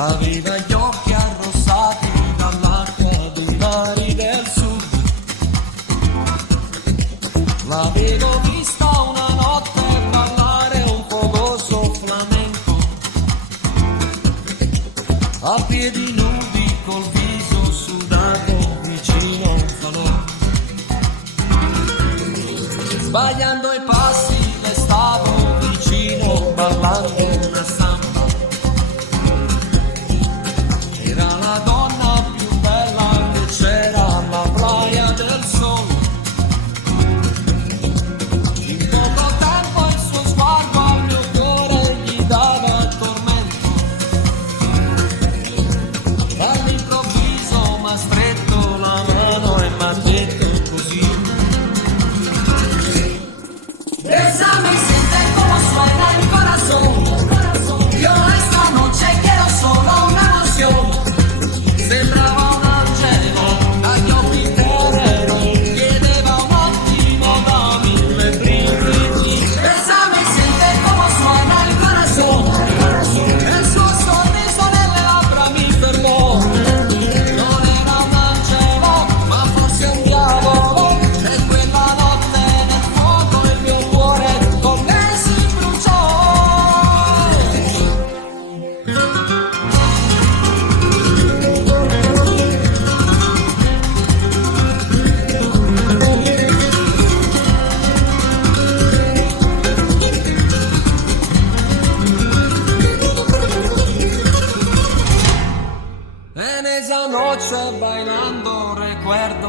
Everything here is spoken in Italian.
Aveva gli occhi arrossati dall'acqua dei mari del sud. L'avevo vista una notte ballare un fogoso flamenco, a piedi nudi col viso sudato vicino a un falò. Sbagliando i passi le stavo vicino ballando una samba. Era la donna più bella che c'era alla playa del sole. In poco tempo il suo sguardo al mio cuore gli dava il tormento. All'improvviso m'ha stretto la mano e m'ha detto così: bésame y siente como suena el corazón. Yo esta noche quiero solo una emoción. Sembrava un angelo dagli occhi teneri, chiedeva un attimo da mille brividi. Bésame y siente como suena el corazón. El suo sorriso nelle labbra mi fermò. Non era un angelo, ma forse un diavolo. E quella notte nel fuoco il mio cuore con me si bruciò. En esa noche bailando recuerdo